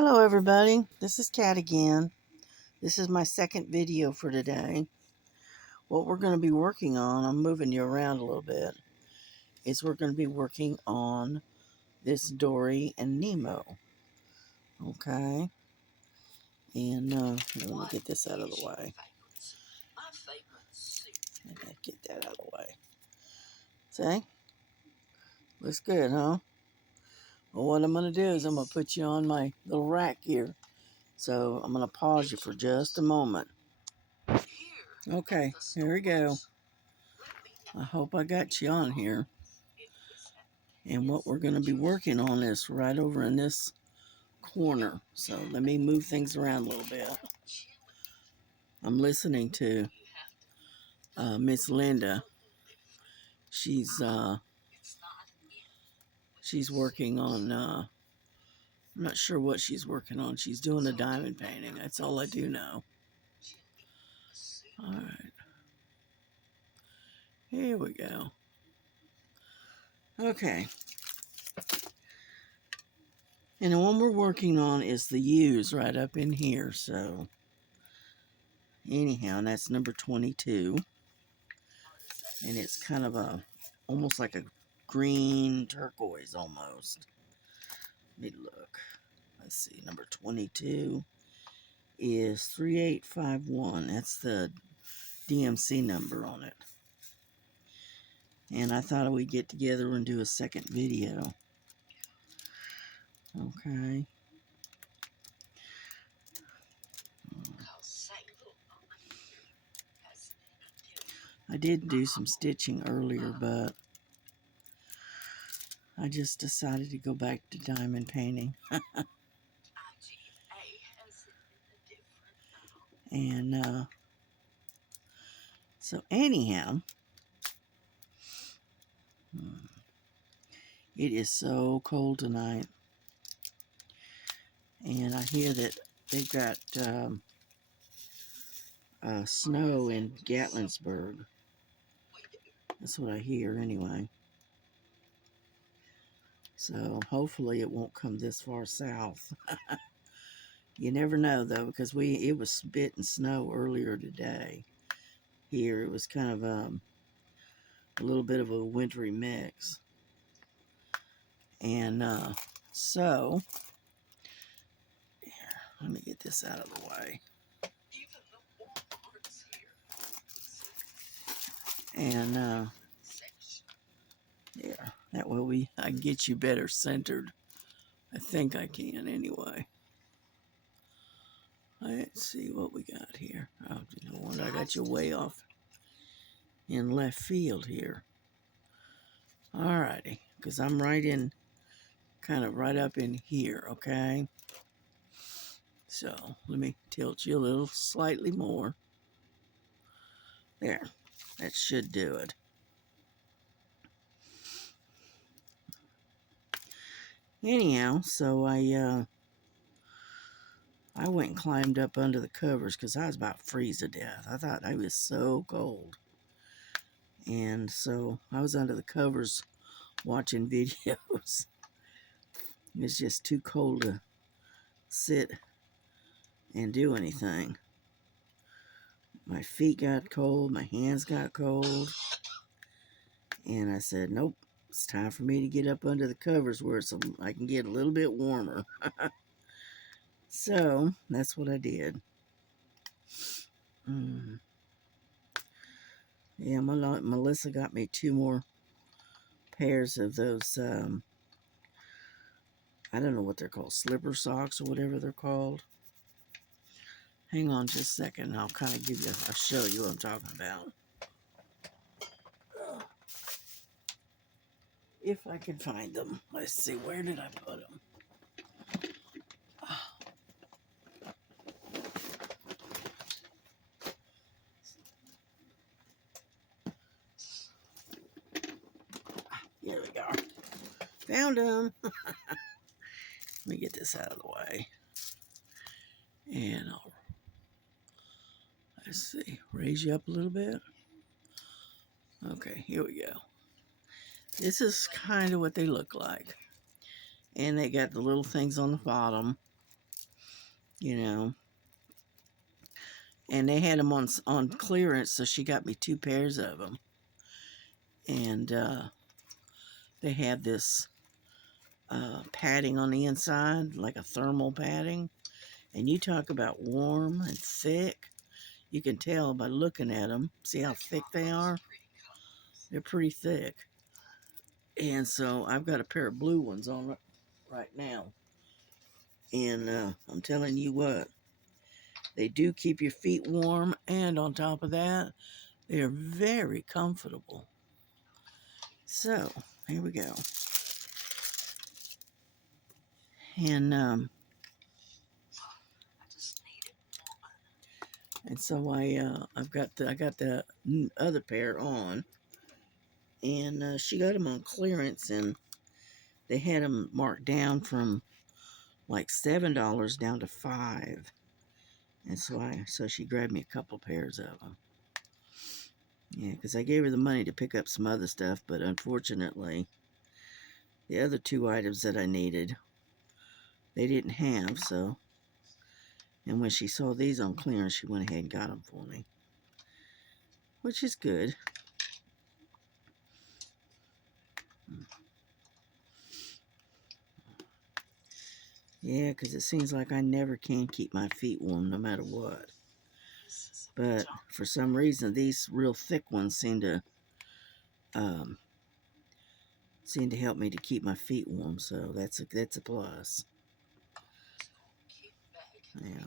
Hello everybody, this is Kat again. This is my second video for today. What we're going to be working on, I'm moving you around a little bit, is we're going to be working on this Dorie and Nemo. Okay, and let me get this out of the way. Get that out of the way. See? Looks good, huh? Well, what I'm going to do is I'm going to put you on my little rack here. So I'm going to pause you for just a moment. Okay, here we go. I hope I got you on here. And what we're going to be working on is right over in this corner. So let me move things around a little bit. I'm listening to Miss Linda. She's working on, I'm not sure what she's working on. She's doing a diamond painting. That's all I do know. All right. Here we go. Okay. And the one we're working on is the U's right up in here. So anyhow, that's number 22. And it's kind of almost like a green turquoise almost. Let me look. Let's see. Number 22 is 3851. That's the DMC number on it. And I thought we'd get together and do a second video. Okay. I did do some stitching earlier, but I just decided to go back to diamond painting. And so anyhow, it is so cold tonight. And I hear that they've got snow in Gatlinburg. That's what I hear anyway. So hopefully it won't come this far south. You never know though, because it was spitting snow earlier today. Here it was kind of a little bit of a wintry mix. And so here, let me get this out of the way. And yeah, that way I can get you better centered. I think I can anyway. Let's see what we got here. Oh, you know what? I got you way off in left field here. Alrighty, because I'm right in, kind of right up in here, okay? So let me tilt you a little slightly more. There, that should do it. Anyhow, so I went and climbed up under the covers because I was about to freeze to death. I thought I was so cold. And so I was under the covers watching videos. It's just too cold to sit and do anything. My feet got cold, my hands got cold. And I said, nope, it's time for me to get up under the covers where I can get a little bit warmer. So that's what I did. Yeah, Melissa got me 2 more pairs of those, I don't know what they're called, slipper socks or whatever they're called. Hang on just a second, and I'll kind of I'll show you what I'm talking about. If I can find them. Let's see, where did I put them? Here we go. Found them. Let me get this out of the way. And let's see, raise you up a little bit. Okay, here we go. This is kind of what they look like. And they got the little things on the bottom. you know. And they had them on clearance, so she got me 2 pairs of them. And they had this padding on the inside, like a thermal padding. And you talk about warm and thick. You can tell by looking at them. See how thick they are? They're pretty thick. And so I've got a pair of blue ones on right now. And I'm telling you what, they do keep your feet warm. And on top of that, they are very comfortable. So, here we go. And so I got the other pair on, and she got them on clearance, and they had them marked down from like $7 down to $5, and so she grabbed me a couple pairs of them. Yeah, because I gave her the money to pick up some other stuff, but unfortunately, the other 2 items that I needed, they didn't have. So, and when she saw these on clearance, she went ahead and got them for me, which is good. Yeah, because it seems like I never can keep my feet warm no matter what. But for some reason, these real thick ones seem to help me to keep my feet warm. So that's a plus. Yeah.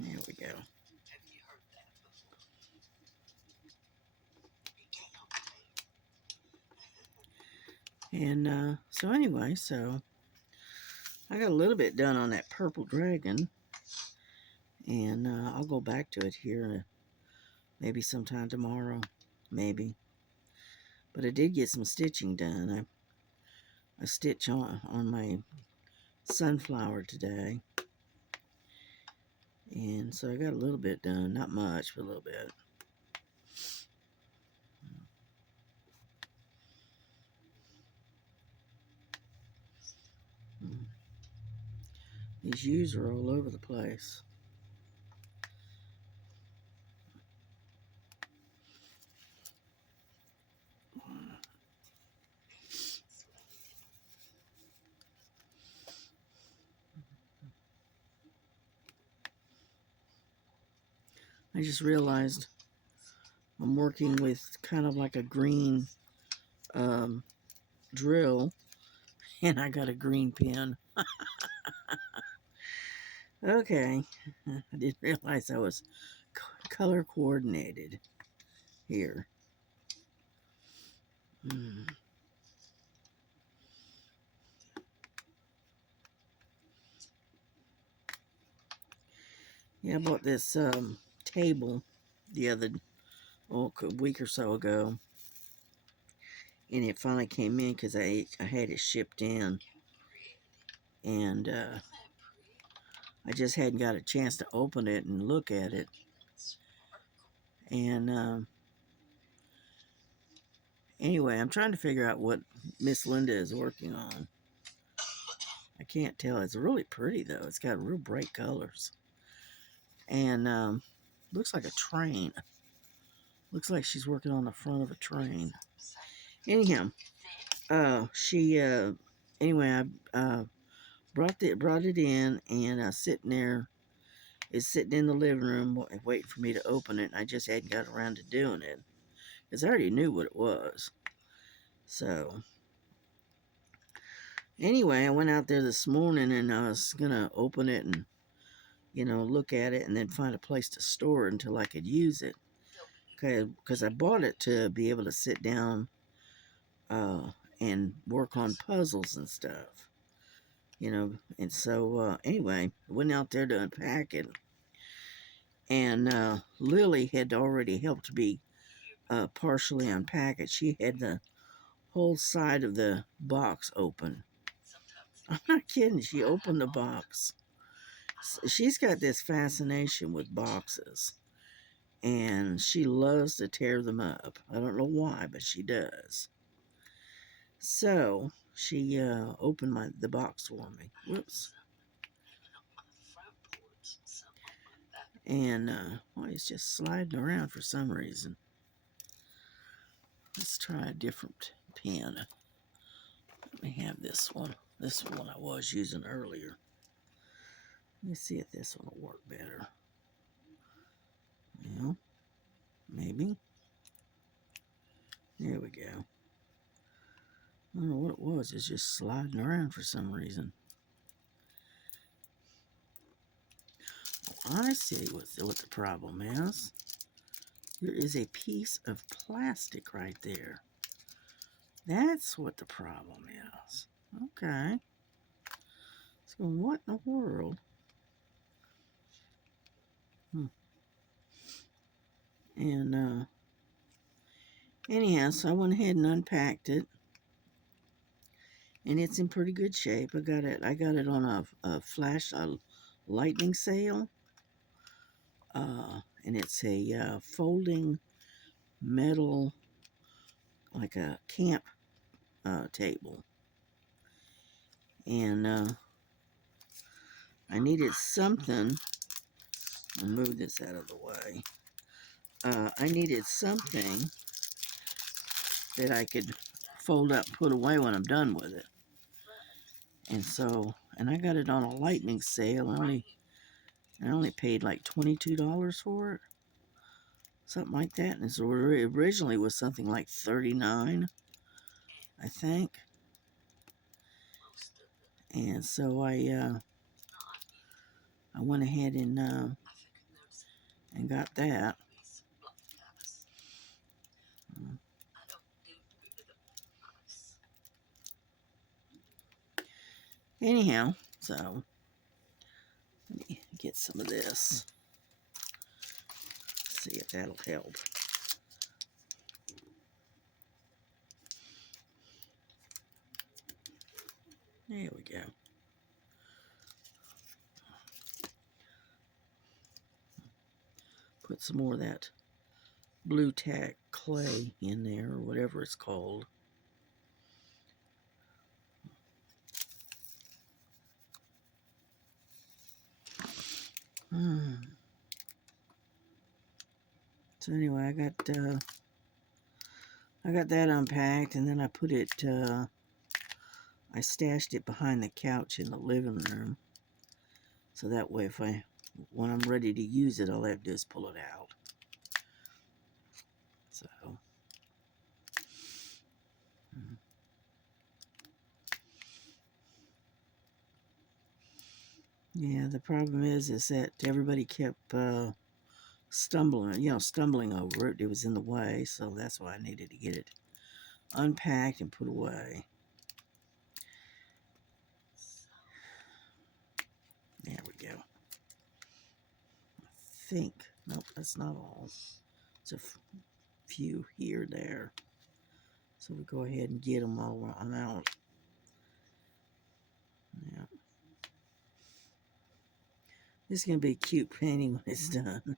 There we go. And so anyway, so I got a little bit done on that purple dragon, and I'll go back to it here maybe sometime tomorrow, maybe. But I did get some stitching done. I stitched on my sunflower today, and so I got a little bit done, not much, but a little bit. These U's are all over the place. I just realized I'm working with kind of like a green drill, and I got a green pen. Okay, I didn't realize I was color coordinated here. Yeah, I bought this table a week or so ago, and it finally came in because I had it shipped in, and I just hadn't got a chance to open it and look at it. And anyway, I'm trying to figure out what Miss Linda is working on. I can't tell. It's really pretty though. It's got real bright colors, and looks like a train. Looks like she's working on the front of a train. Anyhow, she anyway, I brought it in, and sitting there. It's sitting in the living room waiting for me to open it. And I just hadn't got around to doing it because I already knew what it was. So anyway, I went out there this morning, and I was gonna open it and look at it, and then find a place to store it until I could use it. Okay, because I bought it to be able to sit down and work on puzzles and stuff. And so anyway, I went out there to unpack it, and Lily had already helped me partially unpack it. She had the whole side of the box open. I'm not kidding. She opened the box, She's got this fascination with boxes, and she loves to tear them up. I don't know why, but she does. So she opened the box for me. Whoops. And well, it's just sliding around for some reason. Let's try a different pen. Let me have this one. This one I was using earlier. Let me see if this one will work better. Well, maybe. There we go. I don't know what it was. It's just sliding around for some reason. I see what the problem is. There is a piece of plastic right there. That's what the problem is. Okay. So what in the world? And anyhow, so I went ahead and unpacked it, and it's in pretty good shape. I got it on a lightning sale. And it's a folding metal, like a camp table. And I needed something. I'll move this out of the way. I needed something that I could fold up, put away when I'm done with it. And so, and I got it on a lightning sale. I only paid like $22 for it, something like that. And so it originally was something like $39, I think. And so I went ahead and got that. Anyhow, so let me get some of this. See if that'll help. There we go. Put some more of that blue tack clay in there, or whatever it's called. So anyway, I got that unpacked, and then I put it. I stashed it behind the couch in the living room, so that way, when I'm ready to use it, all I have to do is pull it out. So. Yeah, the problem is that everybody kept stumbling over it. It was in the way, so that's why I needed to get it unpacked and put away. There we go. I think, nope, that's not all. It's a few here, there. So we go ahead and get them all on out. Yeah. This is going to be a cute painting when it's done.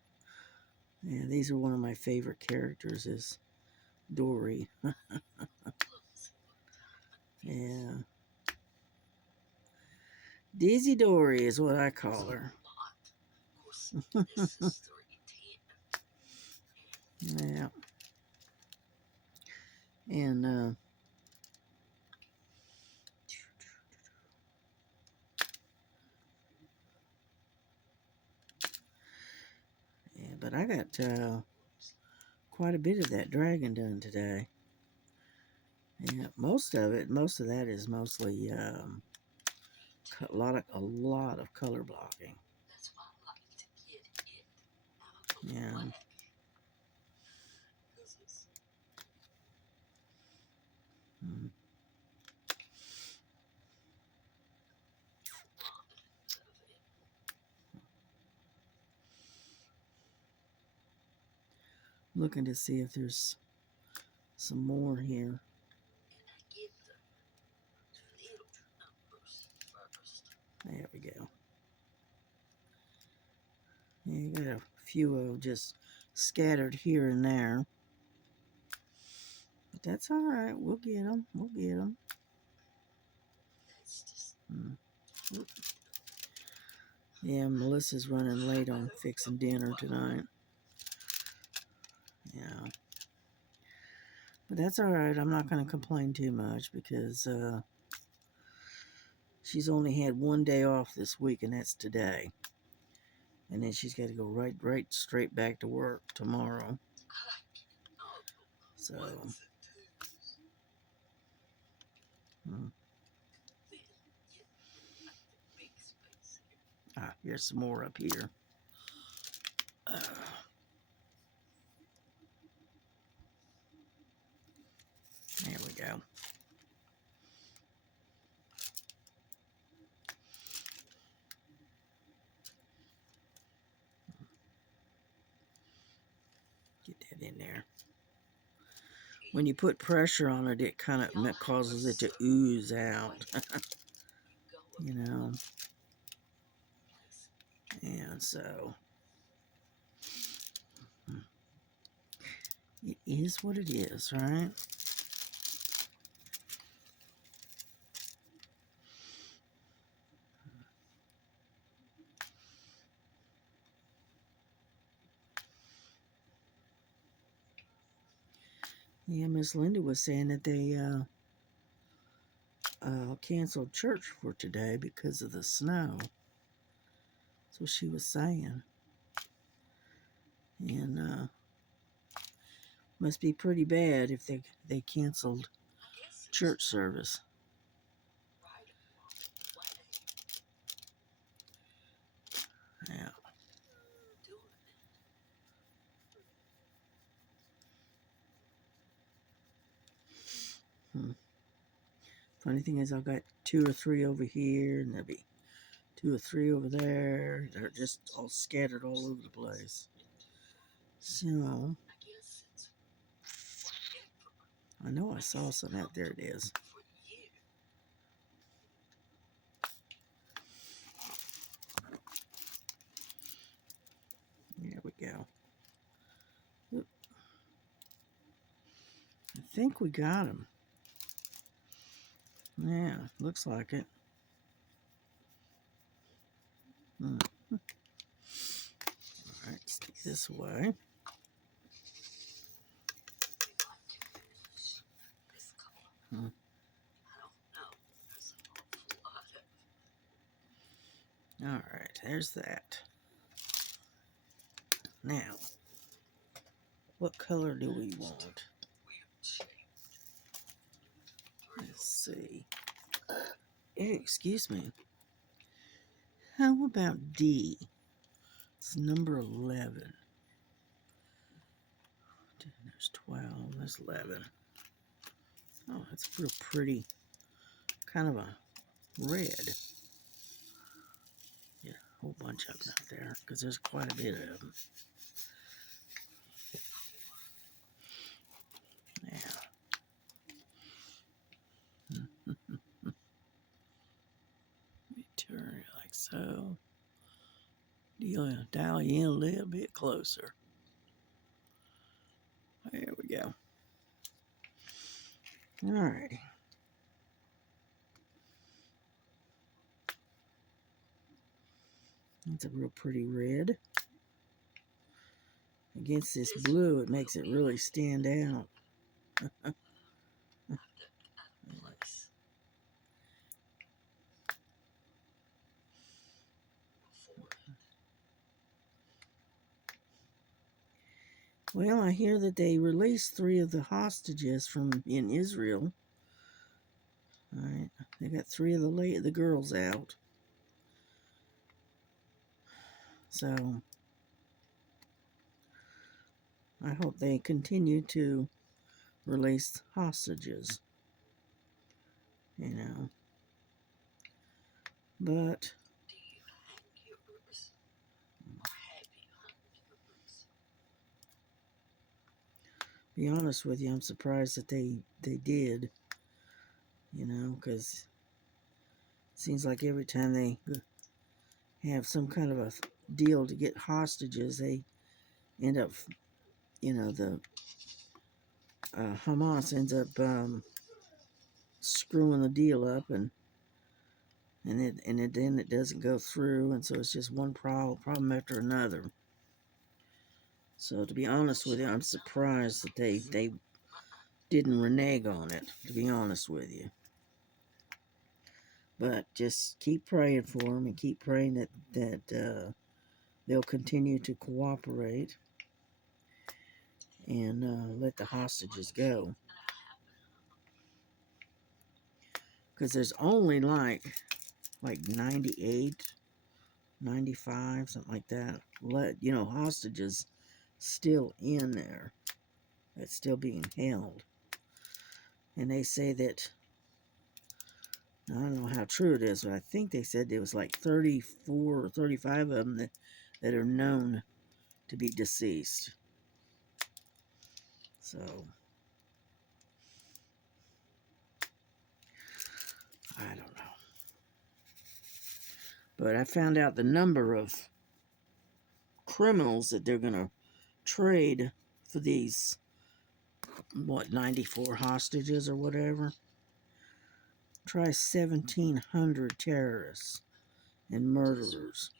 Yeah, these are one of my favorite characters, is Dorie. Yeah. Dizzy Dorie is what I call her. Yeah. And yeah, but I got quite a bit of that dragon done today. Yeah, most of that is mostly a lot of color blocking. Yeah. Mm. Looking to see if there's some more here. There we go. Yeah, you got a few of them just scattered here and there. But that's all right. We'll get them. We'll get them. Yeah, Melissa's running late on fixing dinner tonight. Yeah. But that's all right. I'm not going to complain too much because she's only had one day off this week, and that's today. And then she's got to go right straight back to work tomorrow. So, here's some more up here. There we go. Get that in there. When you put pressure on it, it kind of causes it to ooze out. You know. And so, it is what it is, right? Yeah, Miss Linda was saying that they canceled church for today because of the snow. That's what she was saying. And must be pretty bad if they canceled church service. Yeah. Funny thing is, I've got 2 or 3 over here, and there'll be 2 or 3 over there. They're just all scattered all over the place. So, I know I saw some out there. It is. There we go. Oop. I think we got them. Yeah, looks like it. All right, stick this away. All right, there's that. Now, what color do we want? Let's see. Hey, excuse me. How about D? It's number 11. There's 12. There's 11. Oh, that's real pretty. Kind of a red. Yeah, a whole bunch of them out there because there's quite a bit of them. Yeah. Let me turn it like so. Dial you in a little bit closer. There we go. Alrighty. That's a real pretty red. Against this blue, it makes it really stand out. Well, I hear that they released 3 of the hostages in Israel. All right, they got 3 of the girls out. So I hope they continue to release hostages. You know, but be honest with you, I'm surprised that they did. You know, because it seems like every time they have some kind of a deal to get hostages, they end up, the Hamas ends up screwing the deal up, then it doesn't go through, and so it's just one problem after another. So to be honest with you, I'm surprised that they didn't renege on it, to be honest with you. But just keep praying for them and keep praying that they'll continue to cooperate and let the hostages go. Because there's only like 98, 95, something like that, hostages still in there that's still being held. And they say that, I don't know how true it is, but I think they said there was like 34 or 35 of them that are known to be deceased. So, I don't know. But I found out the number of criminals that they're going to trade for these, 94 hostages or whatever. Try 1,700 terrorists and murderers.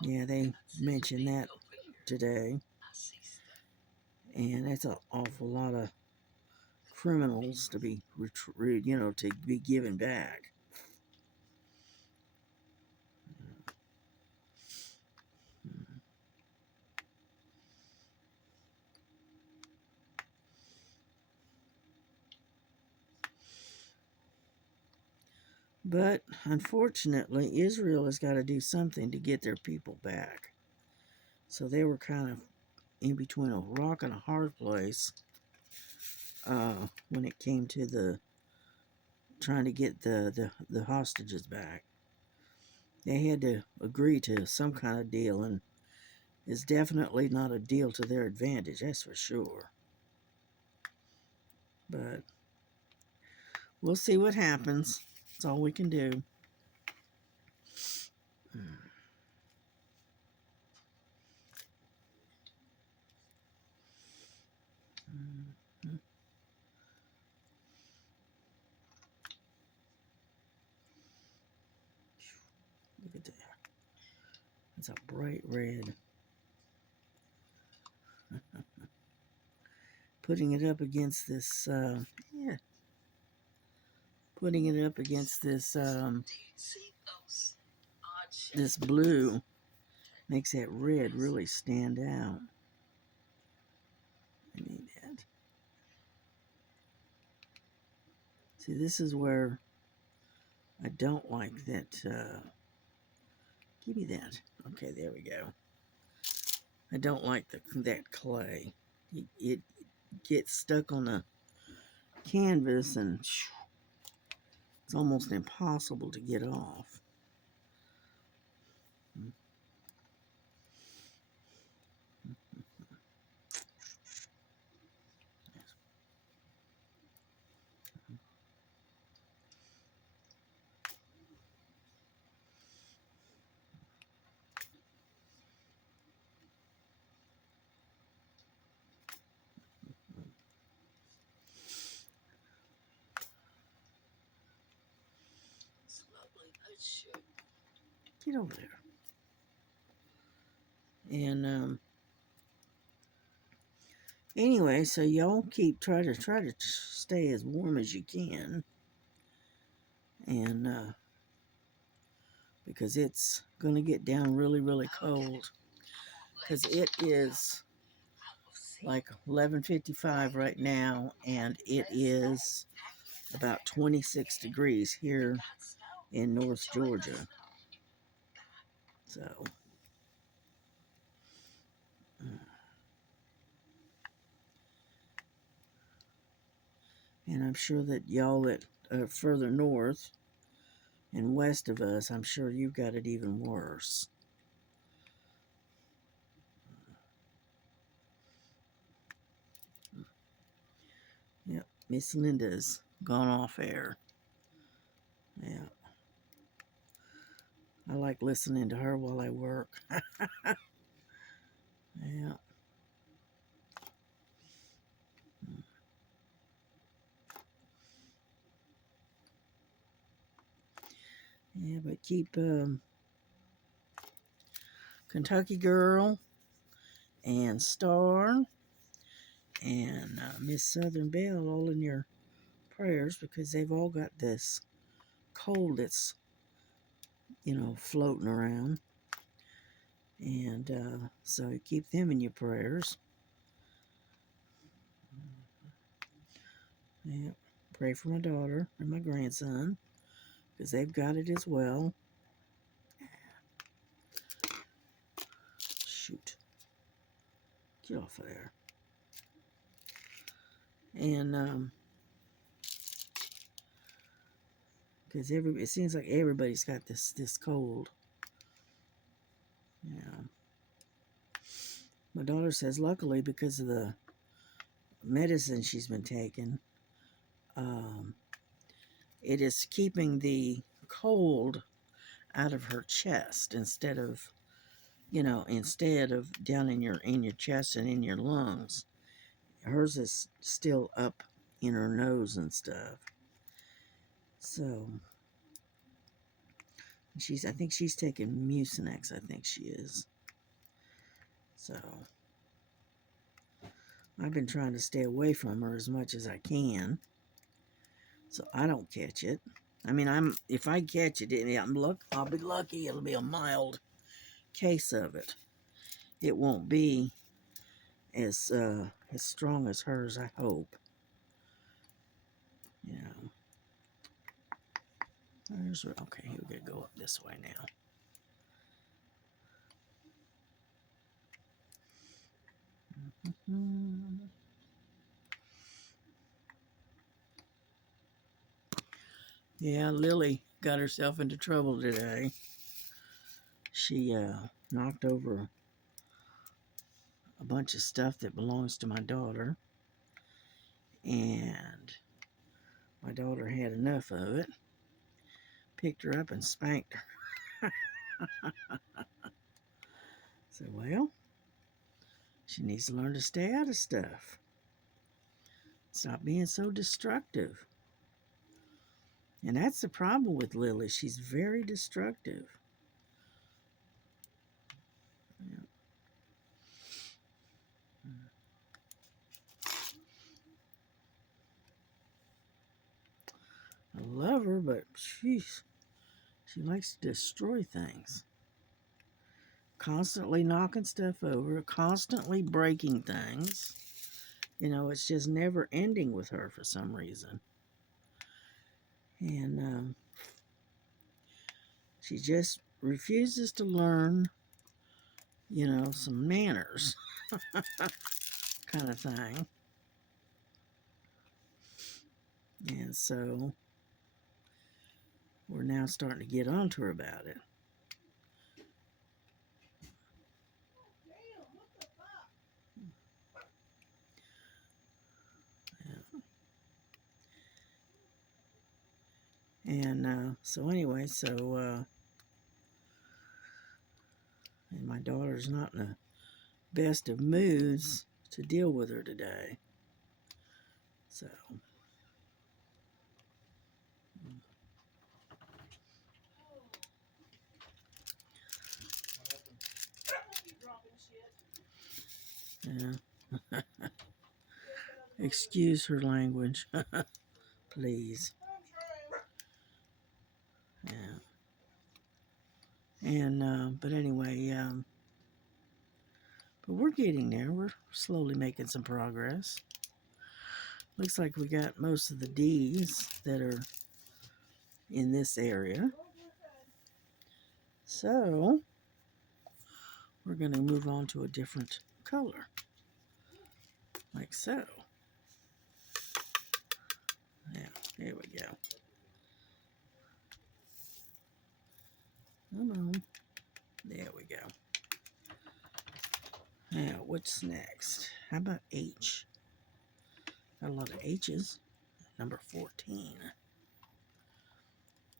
Yeah, they mentioned that today. And that's an awful lot of criminals to be, to be given back. But unfortunately, Israel has got to do something to get their people back. So they were kind of in between a rock and a hard place when it came to the trying to get the hostages back. They had to agree to some kind of deal, and it's definitely not a deal to their advantage, that's for sure. But we'll see what happens. That's all we can do. Look at that. It's a bright red. Putting it up against this, putting it up against this, this blue makes that red really stand out. I need that. See, this is where I don't like that. Give me that. Okay, there we go. I don't like that clay. It gets stuck on the canvas and it's almost impossible to get off. Get over there. And anyway, so y'all try to stay as warm as you can, and because it's gonna get down really, really cold. Because it is like 11:55 right now, and it is about 26 degrees here in North Georgia. So, and I'm sure that y'all that are further north and west of us, I'm sure you've got it even worse. Yep, Miss Linda's gone off air. Yeah. like listening to her while I work. Yeah. Yeah, but keep Kentucky Girl and Star and Miss Southern Belle all in your prayers, because they've all got this cold that's, floating around. And so keep them in your prayers. Yeah. Pray for my daughter and my grandson, because they've got it as well. Shoot. Get off of there. And because it seems like everybody's got this cold. Yeah. My daughter says, luckily, because of the medicine she's been taking, it is keeping the cold out of her chest instead of down in your chest and in your lungs. Hers is still up in her nose and stuff. So I think she's taking Mucinex, I think she is. So I've been trying to stay away from her as much as I can, so I don't catch it. I mean, if I catch it, I'll be lucky. It'll be a mild case of it. It won't be as strong as hers, I hope. Okay, we're gonna go up this way now. Yeah, Lily got herself into trouble today. She knocked over a bunch of stuff that belongs to my daughter, and my daughter had enough of it, picked her up and spanked her. So, well, she needs to learn to stay out of stuff. Stop being so destructive. And that's the problem with Lily. She's very destructive. Yeah. I love her, but she likes to destroy things. Constantly knocking stuff over, constantly breaking things. It's just never ending with her for some reason. And she just refuses to learn, some manners kind of thing. And so we're now starting to get onto her about it. And so anyway, and my daughter's not in the best of moods to deal with her today. So yeah. Excuse her language, please. Yeah. And but anyway, but we're getting there. We're slowly making some progress. Looks like we got most of the D's that are in this area. So we're going to move on to a different color, like so. Yeah, there we go. Come on. There we go. Now, what's next? How about H? Got a lot of H's. Number 14.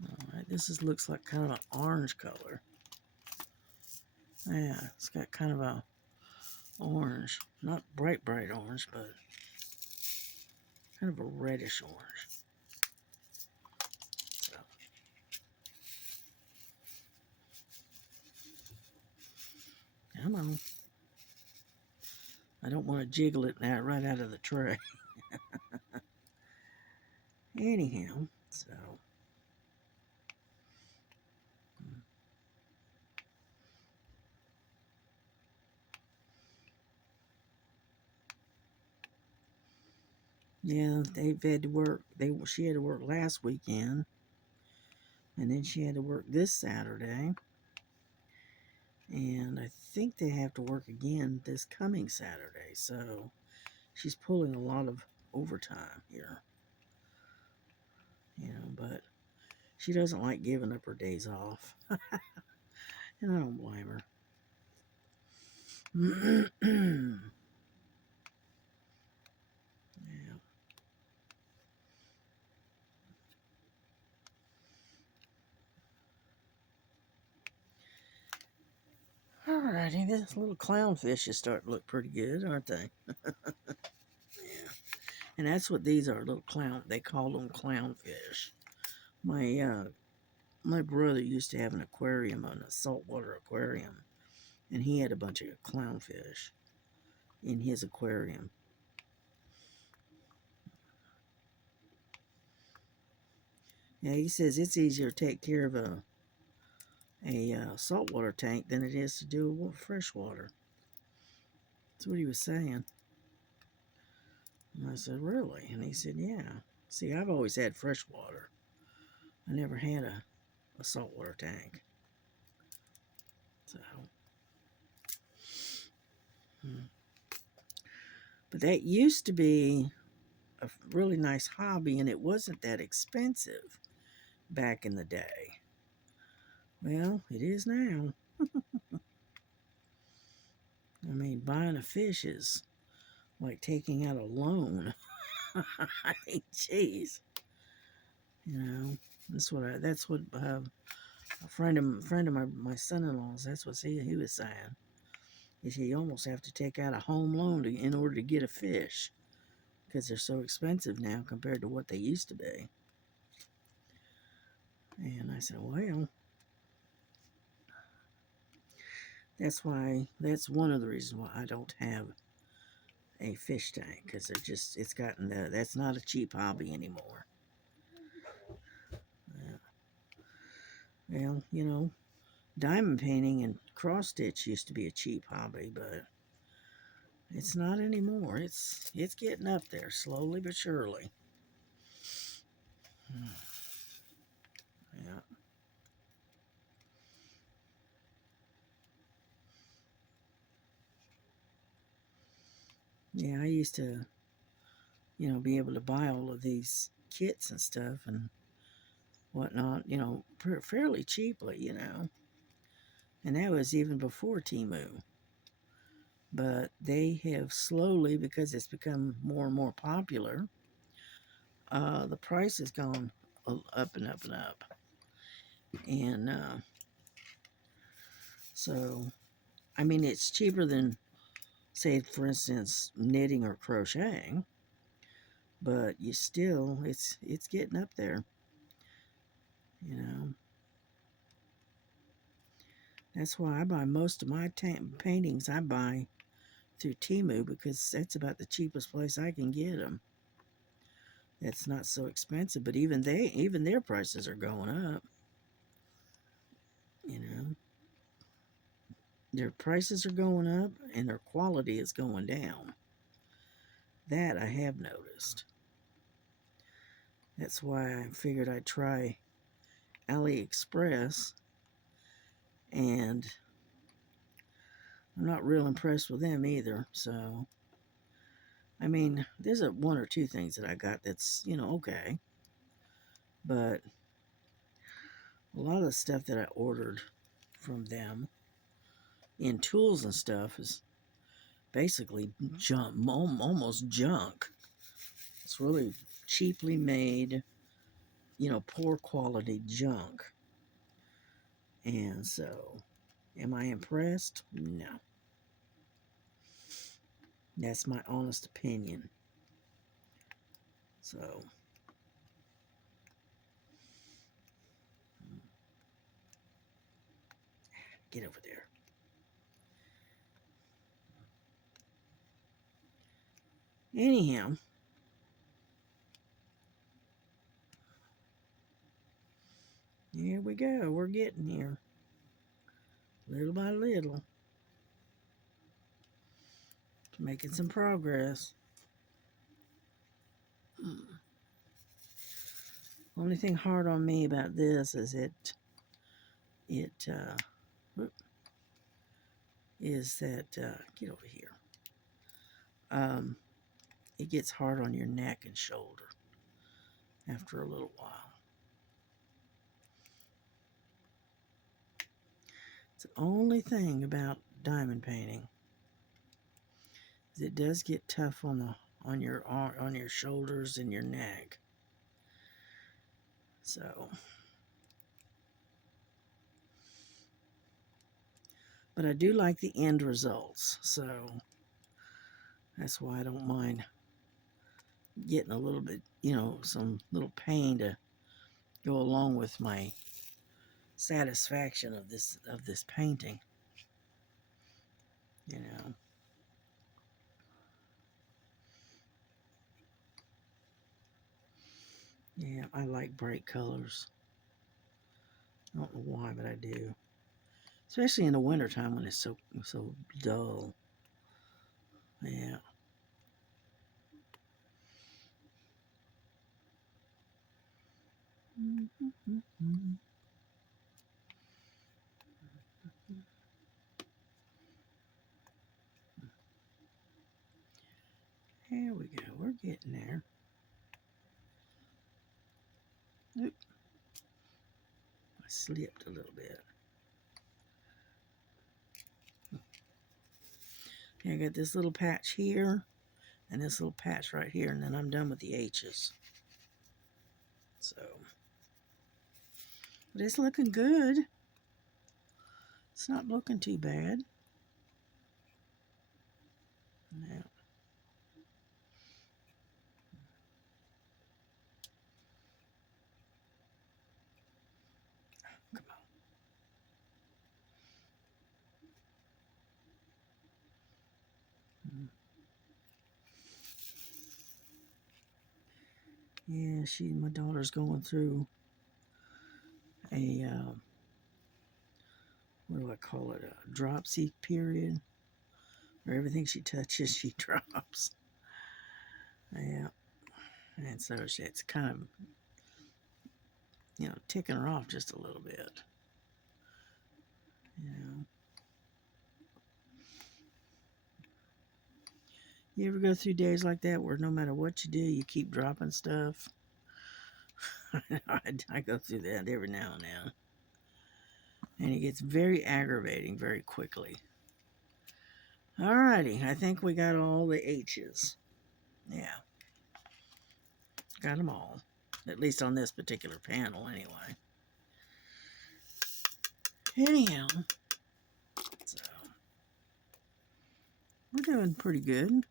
All looks like kind of an orange color. Yeah, it's got kind of a orange, not bright orange, but kind of a reddish orange. So, come on. I don't want to jiggle it now right out of the tray. Anyhow, so. Yeah, they've had to work. She had to work last weekend, and then she had to work this Saturday, and I think they have to work again this coming Saturday. So she's pulling a lot of overtime here, But she doesn't like giving up her days off, and I don't blame her. Yeah. Alrighty, this little clownfish is starting to look pretty good, aren't they? Yeah. And that's what these are, little clown. They call them clownfish. My brother used to have an aquarium, a saltwater aquarium, and he had a bunch of clownfish in his aquarium. Yeah, he says it's easier to take care of a saltwater tank than it is to do freshwater. That's what he was saying. And I said, really? And he said, yeah. See, I've always had freshwater. I never had a saltwater tank. So, but that used to be a really nice hobby, and it wasn't that expensive back in the day. Well, it is now. I mean, buying a fish is like taking out a loan. I mean, jeez. That's what a friend of my son-in-law's, that's what he was saying. He said you almost have to take out a home loan in order to get a fish because they're so expensive now compared to what they used to be. And I said, well, that's one of the reasons why I don't have a fish tank, because that's not a cheap hobby anymore. Well, diamond painting and cross stitch used to be a cheap hobby, but it's not anymore. It's getting up there slowly but surely. Yeah. Yeah, I used to, be able to buy all of these kits and stuff and whatnot, fairly cheaply, And that was even before Temu. But they have slowly, because it's become more and more popular, the price has gone up and up and up. And so, I mean, it's cheaper than, say, for instance, knitting or crocheting, but it's getting up there. That's why I buy most of my paintings. I buy through Temu because that's about the cheapest place I can get them. It's not so expensive, but even their prices are going up. Their prices are going up and their quality is going down. That I have noticed. That's why I figured I'd try AliExpress, and I'm not real impressed with them either. So, I mean, there's one or two things that I got that's, okay. But a lot of the stuff that I ordered from them in tools and stuff is basically almost junk. It's really cheaply made, poor quality junk. And so, am I impressed? No. That's my honest opinion. So, get over there. Anyhow, here we go. We're getting here. Little by little. Making some progress. Only thing hard on me about this is is that get over here. It gets hard on your neck and shoulder after a little while. It's the only thing about diamond painting is it does get tough on your shoulders and your neck. So, but I do like the end results, so that's why I don't mind getting a little bit, some little pain to go along with my satisfaction of this painting. Yeah, I like bright colors. I don't know why, but I do. Especially in the wintertime when it's so dull. Yeah. There we go. We're getting there. Oop. I slipped a little bit. Okay, I got this little patch here and this little patch right here, and then I'm done with the H's. So, but it's looking good. It's not looking too bad. Now, come on. Yeah, my daughter's going through a, what do I call it, a dropsy period, where everything she touches, she drops. Yeah, and so it's kind of, ticking her off just a little bit. You ever go through days like that where no matter what you do, you keep dropping stuff? I go through that every now and then. And it gets very aggravating very quickly. Alrighty, I think we got all the H's. Yeah. Got them all. At least on this particular panel, anyway. Anyhow, so we're doing pretty good.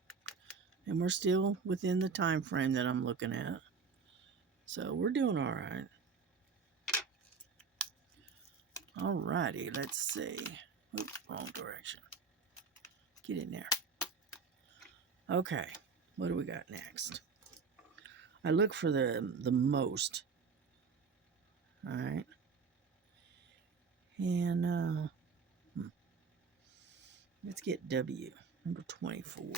And we're still within the time frame that I'm looking at. So we're doing all right. Alrighty, let's see. Oop, wrong direction. Get in there. Okay, what do we got next? I look for the most. All right. And let's get W, number 24.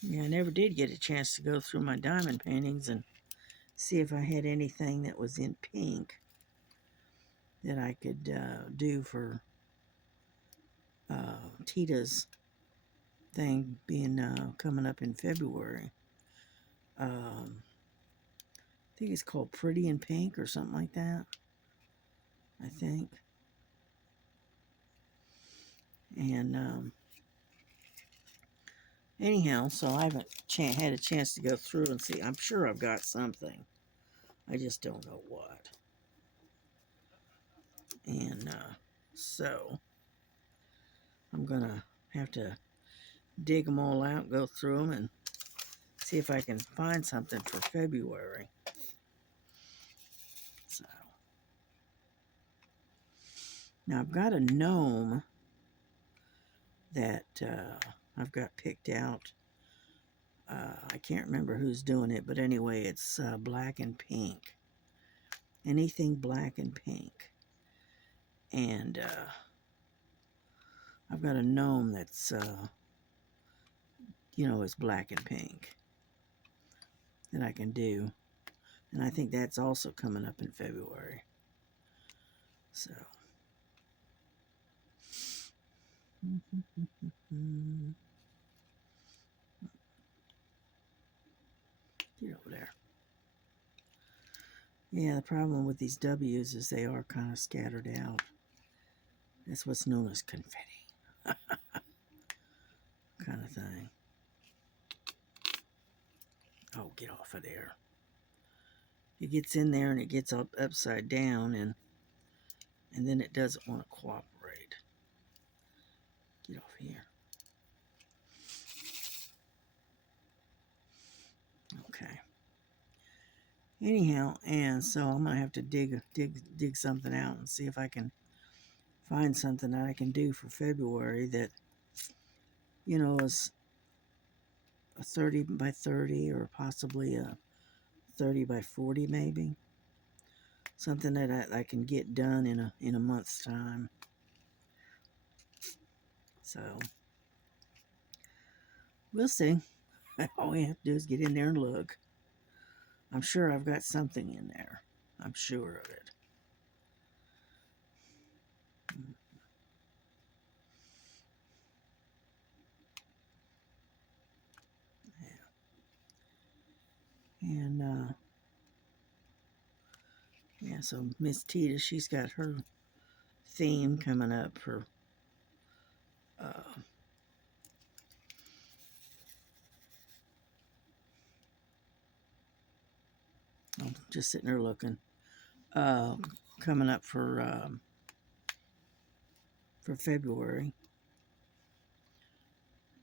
Yeah, I never did get a chance to go through my diamond paintings and see if I had anything that was in pink that I could do for Tita's thing being coming up in February. I think it's called Pretty in Pink or something like that. I think. And Anyhow, so I haven't had a chance to go through and see. I'm sure I've got something. I just don't know what. And so I'm going to have to dig them all out, go through them, and see if I can find something for February. So now I've got a gnome that I've got picked out. I can't remember who's doing it, but anyway, it's black and pink. Anything black and pink. And I've got a gnome that's, is black and pink that I can do. And I think that's also coming up in February. So. Get over there. Yeah, the problem with these W's is they are kind of scattered out. That's what's known as confetti. Kind of thing. Oh, get off of there. It gets in there and it gets upside down and then it doesn't want to cooperate. Get off here. Okay. Anyhow, and so I'm gonna have to dig something out and see if I can find something that I can do for February that is a 30 by 30 or possibly a 30 by 40 maybe. Something that I can get done in a month's time. So we'll see. All we have to do is get in there and look. I'm sure I've got something in there. I'm sure of it. Yeah. And yeah, so Miss Tita, she's got her theme coming up for I'm just sitting there looking. Coming up for February.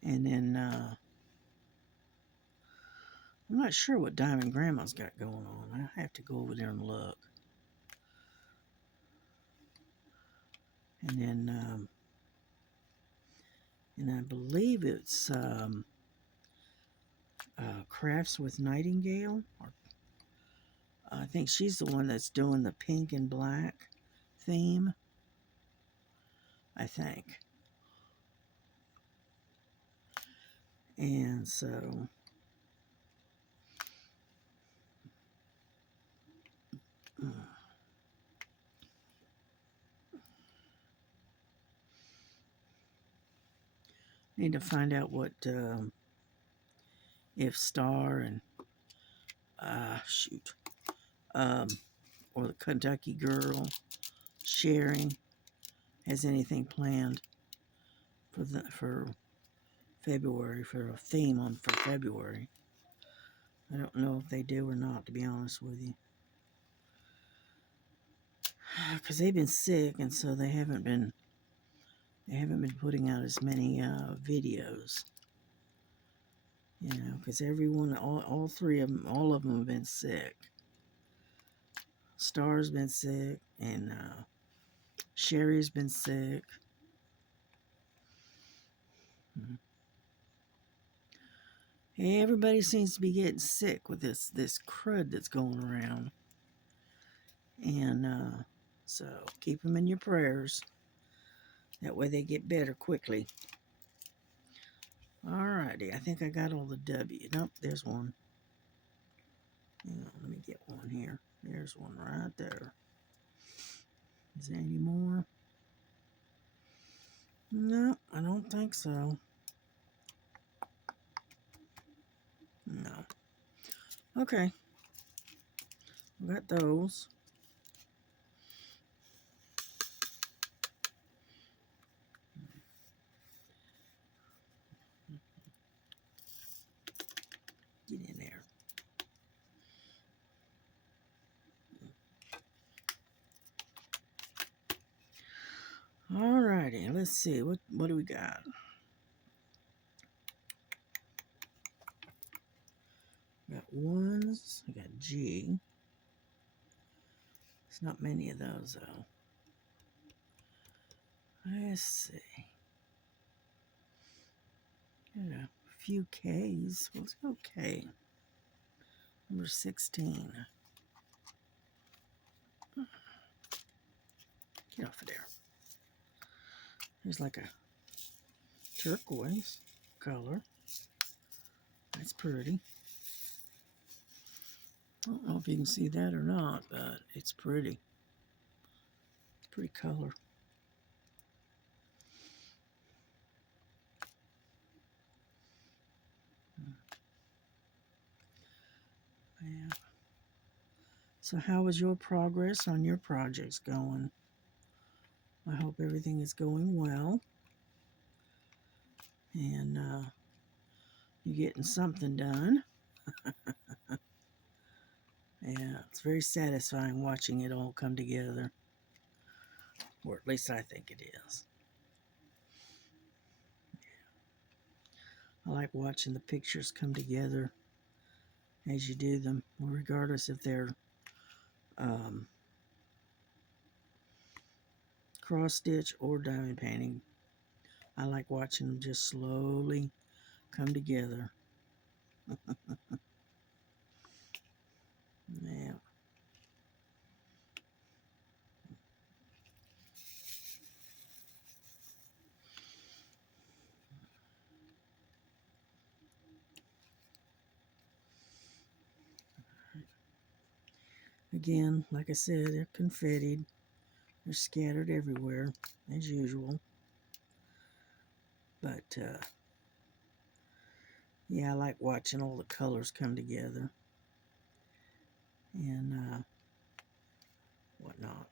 And then I'm not sure what Diamond Grandma's got going on. I have to go over there and look. And then and I believe it's Crafts with Nightingale. Or, I think she's the one that's doing the pink and black theme. I think. And so need to find out what if Star and or the Kentucky Girl Sharing has anything planned for February, for a theme for February. I don't know if they do or not, to be honest with you, because they've been sick, and so they haven't been putting out as many videos. Because everyone, all three of them, all of them have been sick. Star's been sick, and Sherry's been sick. Everybody seems to be getting sick with this crud that's going around. And so keep them in your prayers. That way they get better quickly. Alrighty, I think I got all the W. Nope, there's one. Hang on, let me get one here. There's one right there. Is there any more? No, I don't think so. No. Okay. We got those. righty, let's see. What do we got? Got ones. I got G. There's not many of those, though. Let's see. Got a few K's. Let's go K. Number 16. Get off of there. There's like a turquoise color. That's pretty. I don't know if you can see that or not, but it's pretty. Pretty color. Yeah. So how is your progress on your projects going? I hope everything is going well. And you're getting something done. Yeah, it's very satisfying watching it all come together. Or at least I think it is. I like watching the pictures come together as you do them, regardless if they're cross stitch or diamond painting. I like watching them just slowly come together. Yeah. Again, like I said, they're confettied. They're scattered everywhere, as usual. But, yeah, I like watching all the colors come together. And, whatnot.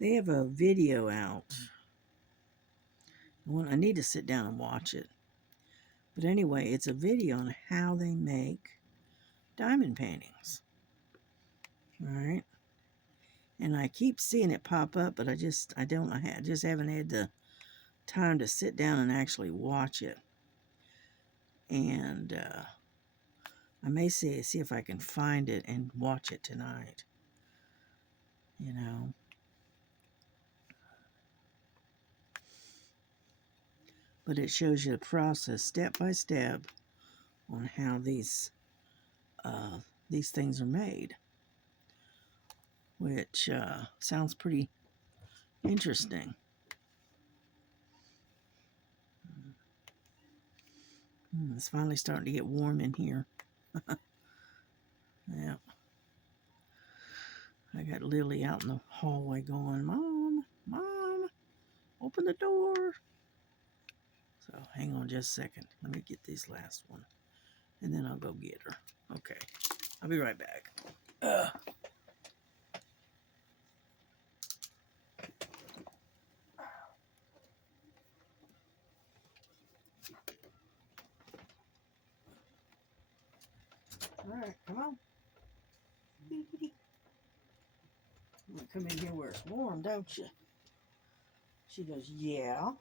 They have a video out. I need to sit down and watch it. But anyway, it's a video on how they make diamond paintings. Alright. And I keep seeing it pop up, but I just haven't had the time to sit down and actually watch it. And I may see if I can find it and watch it tonight. You know. But it shows you the process step by step on how these things are made, which sounds pretty interesting. It's finally starting to get warm in here. Yeah. I got Lily out in the hallway going, Mom, Mom, open the door. So hang on just a second. Let me get this last one, and then I'll go get her. Okay. I'll be right back. All right, come on. You want to come in here where it's warm, don't you? She goes, yeah.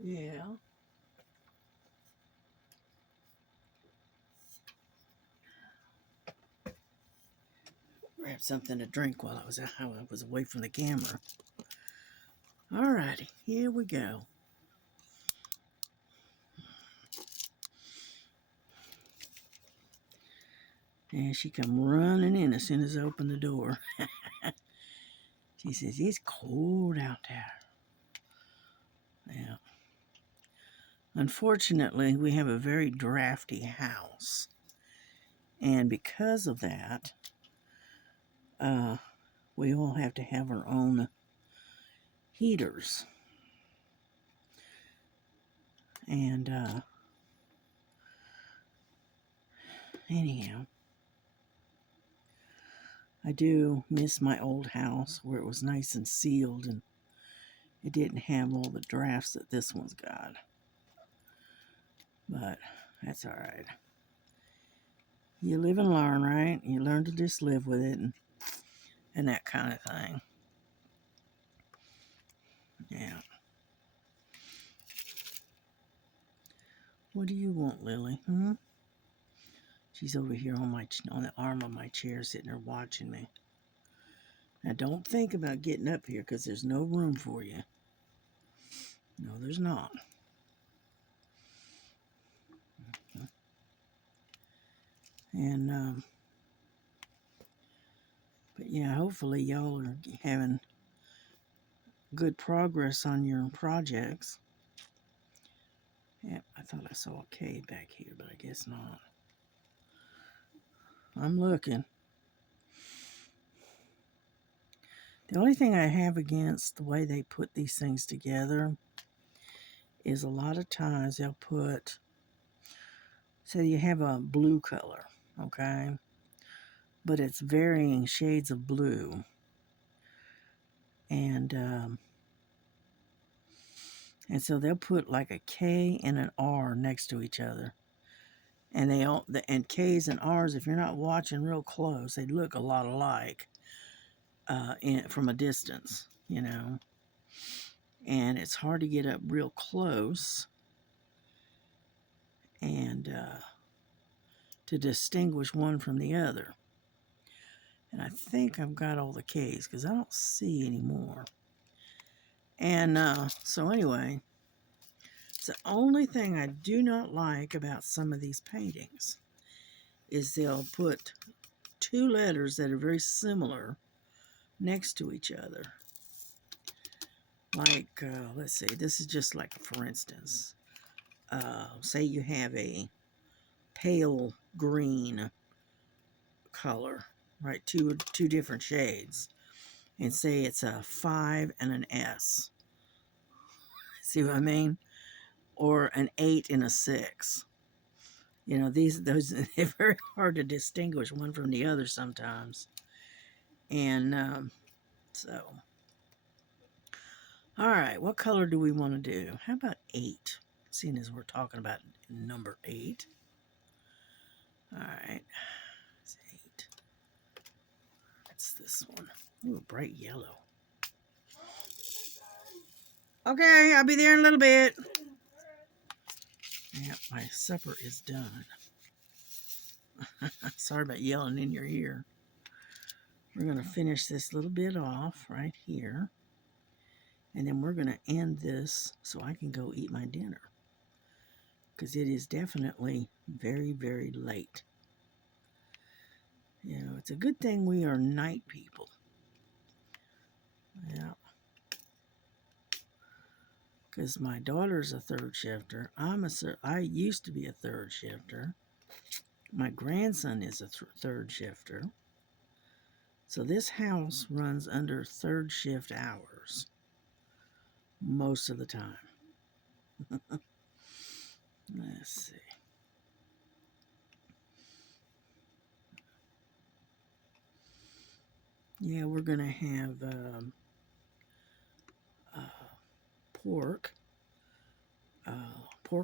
Yeah. Grab something to drink while I was away from the camera. Alrighty, here we go. And she come running in as soon as I open the door. She says, it's cold out there. Yeah. Unfortunately, we have a very drafty house. And because of that, we all have to have our own heaters. And, anyhow, I do miss my old house where it was nice and sealed and it didn't have all the drafts that this one's got. But that's all right. You live and learn, right? You learn to just live with it and that kind of thing. Yeah. What do you want, Lily? Hmm? She's over here on the arm of my chair, sitting there watching me. Now, don't think about getting up here because there's no room for you. No, there's not. And, but yeah, hopefully y'all are having good progress on your projects. Yep, I thought I saw a K back here, but I guess not. I'm looking. The only thing I have against the way they put these things together is a lot of times they'll put, say you have a blue color, okay? But it's varying shades of blue. And so they'll put like a K and an R next to each other. And and K's and R's, if you're not watching real close, they look a lot alike from a distance, you know. And it's hard to get up real close and to distinguish one from the other. And I think I've got all the K's because I don't see any more. And so anyway, it's the only thing I do not like about some of these paintings is they'll put two letters that are very similar next to each other. Like, let's see, this is just like, for instance, say you have a pale green color, right? Two different shades, and say it's a 5 and an S. See what I mean? Or an 8 and a 6. You know, those they're very hard to distinguish one from the other sometimes. And so, all right, what color do we want to do? How about 8? Seeing as we're talking about number 8. All right, it's 8. That's this one. Ooh, bright yellow. Okay, I'll be there in a little bit. Yep, my supper is done. Sorry about yelling in your ear. We're going to finish this little bit off right here. And then we're going to end this so I can go eat my dinner. Because it is definitely very, very late. You know, it's a good thing we are night people. Yeah. Because my daughter's a third shifter. I used to be a third shifter. My grandson is a third shifter. So this house runs under third shift hours most of the time. Let's see. Yeah, we're going to have pork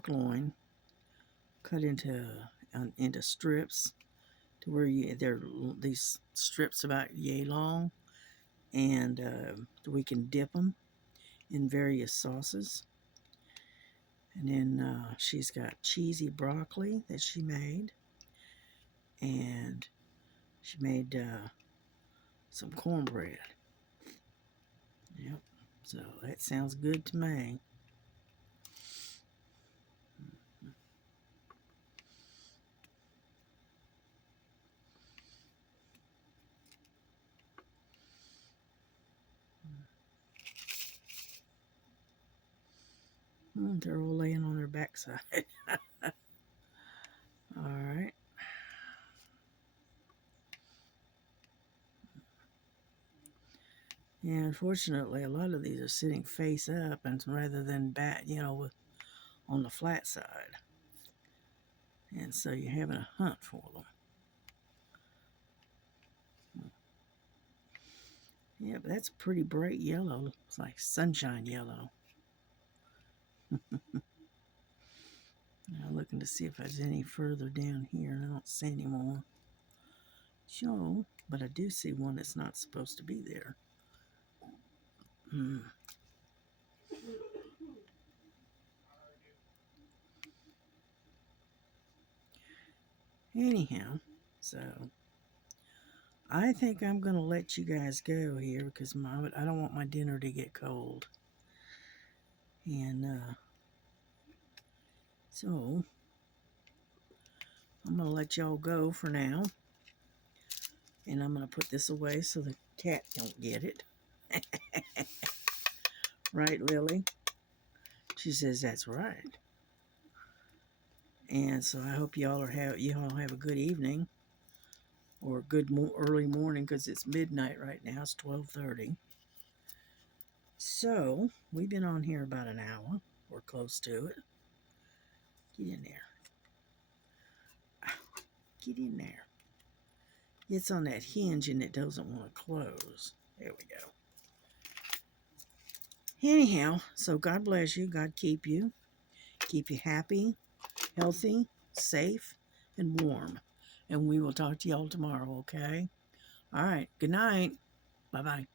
loin cut into strips to where they're these strips about yay long, and we can dip them in various sauces. And then she's got cheesy broccoli that she made, and she made some cornbread. Yep, so that sounds good to me. They're all laying on their backside. All right. Yeah, unfortunately, a lot of these are sitting face up, and rather than on the flat side. And so you're having a hunt for them. Yeah, but that's a pretty bright yellow. It's like sunshine yellow. Now looking to see if there's any further down here. I don't see any more. Sure, but I do see one that's not supposed to be there. Hmm. Anyhow, so I think I'm going to let you guys go here because I don't want my dinner to get cold. And so I'm going to let y'all go for now. And I'm going to put this away so the cat don't get it. Right, Lily? She says that's right. And so I hope y'all have a good evening or a good early morning because it's midnight right now. It's 12:30. So we've been on here about an hour or close to it. Get in there. Get in there. It's on that hinge and it doesn't want to close. There we go. Anyhow, so God bless you. God keep you. Keep you happy, healthy, safe, and warm. And we will talk to y'all tomorrow, okay? All right. Good night. Bye-bye.